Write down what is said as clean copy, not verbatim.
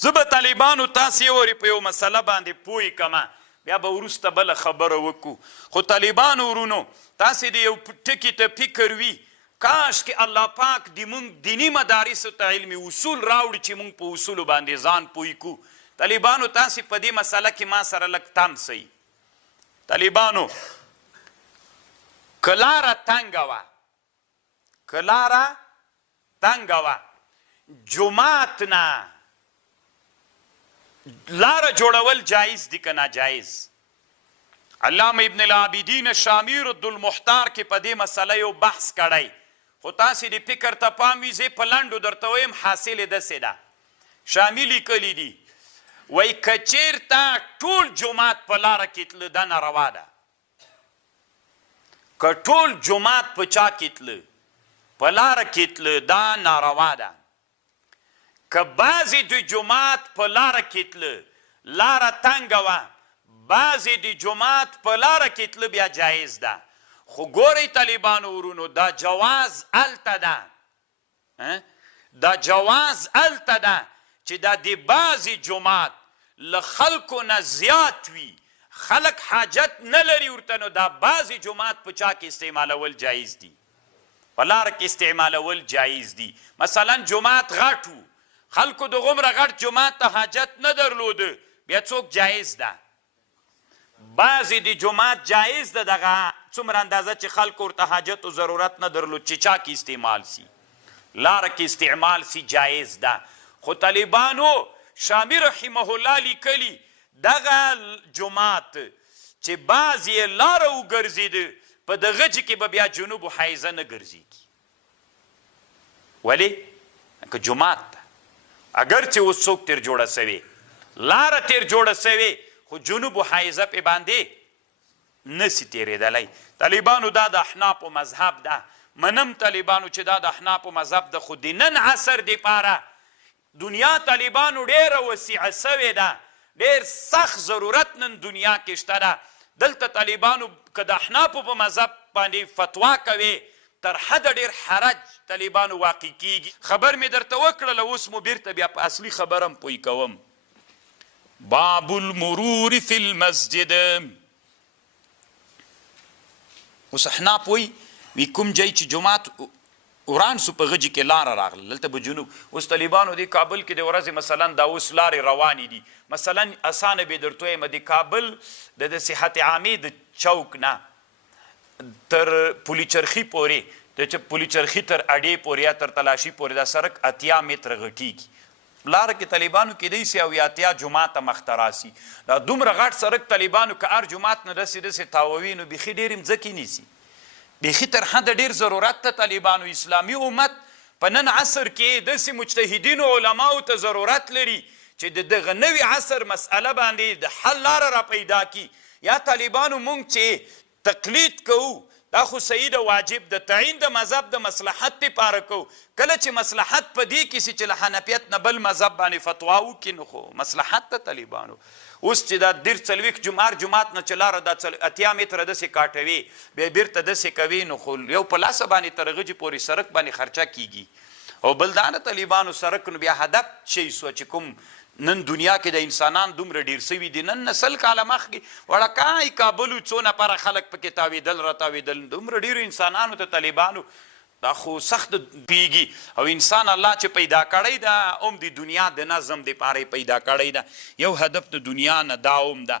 زه به طالبانو تاسې اوري په یو مسله باندې پوی کما بیا به وروسته بله خبره وکړو خو طالبانو ورونو تاسې د یو ټکي ته فکر وي کاش کې الله پاک د مونږ دیني مدارسو ته علمي اصول راوړي چې مونږ په اصولو باندې ځان پوی کړو طالبانو تاسې په دې مسله کې ما سره لږ تم سئ طالبانو که لاره تنګه وه که لاره تنګه وه جومات نه لاره جوړول جایز دي که ناجایز علامه ابن العابدین شامی رد المحتار کې په دې مسله یو بحث کړی خو تاسې د فکر ته پام وي زه په لنډو درته ویم حاصل یې داسې ده شامی لیکلی دي وایي که چېرته ټول جومات په لاره کې تله دا ناروا ده که ټول جومات په چا کې تله په لاره کې تله دا ناروا ده که بعضې د جومات په لاره کې تله لاره تنګه وه بعضې د جومات په لاره کې تله بیا جایز ده خو ګورئ طالبانو ورونو دا جواز هلته ده دا جواز هلته ده چې دا د بعضې جومات له خلکو نه زیات وي خلک حاجت نه لري ورته نو دا بعضې جومات په چا کې استعمالول جایز دي په لاره کې استعمالول جایز دي مثلا جومات غټ و خلکو د غومره غټ جومات ته حاجت نه درلوده بیا څوک جایز ده بعضې د جومات جایز ده دغه څومره اندازه چې خلکو ورته حاجت و ضرورت نه درلود چې چا کې استعمال سي لاره کې استعمال سي جایز ده خو طالبانو شامی رحمه الله لیکلي دغه جومات چې بعض یې لاره وګرځېده په دغه چې کې به بیا جنوب و حیزه نه ګرځېږي ولې که جومات ده اگر چې اوس څوک تیر جوړه سوې لاره تیر جوړه سوې خو جنوب و حیزه پې باندې نسی تیرېدلی طالبانو دا د احنافو مذهب ده منم طالبانو چې دا د احنافو مذهب ده خو د نن عصر دپاره دنیا طالبانو ډېره وسیعه سوې ده ډېر سخت ضرورت نن دنیا کې شته ده دلته طالبانو که د احنافو په مذهب باندې فتوا کوي تر حده ډېر حرج طالبانو واقع کیږي خبر مې درته وکړله اوس مو بیرته بیا په اصلي خبره م پوی کوم باب المرور فی المسجد اوس احناف وی کوم ځای چې جومات وران سو په غجې کې لاره راغله دلته به جنوب اوس طالبانو د کابل کې د ورځې مثلا دا اوس لارې روانې دي مثلا اسانه به درته وایم د کابل د صحت عامې د چوک نه تر پولیچرخي پورې د پولیچرخي تر اډې پورې یا تر تلاشي پورې دا سړک 80 متره غټیږي لاره کې طالبانو کیدی سي او یا 80 جومات ته مخته راسي دا دومره غټ سړک طالبانو که هر جومات نه داسې تاووي نو بیخي ډېرې مځکې نیسي بیخي تر حده ډېر ضرورت ته طالبانو اسلامي امت په نن عصر کې داسې مجتهدینو علماو ته ضرورت لري چې د دغه نوي عصر مسئله باندې د حل لاره را پیدا کي یا طالبانو مونږ چې تقلید کوو دا خو صحیح ده واجب د تعین د مذهب د مصلحت دپاره کوو کله چې مصلحت په دې کې سي چې له حنفیت نه بل مذهب باندې فتوا وکړي نو خو مصلحت د طالبانو اوس چې دا ډېر څلوېښت جومات نه چې لاره دا 80 متره داسې کاټوي بیا بیرته داسې کوي نو خو یو په لاسه باندې تر غجې پورې سړک باندې خرچه کیږي او بل دا نه طالبانو سړک نو بیا هدف شی سو چې کوم نن دنیا کې د انسانان دومره ډېر سوي دي نن 90 کاله مخکې وړکای کابل څو نفره خلک پکې تاوېدل راتاوېدل دومره ډېرو انسانانو ته طالبانو دا خو سخت پیږي او انسان الله چې پیدا کړی ده هم د دنیا د نظم دپاره پیدا کړی ده یو هدف د دنیا نه دا هم ده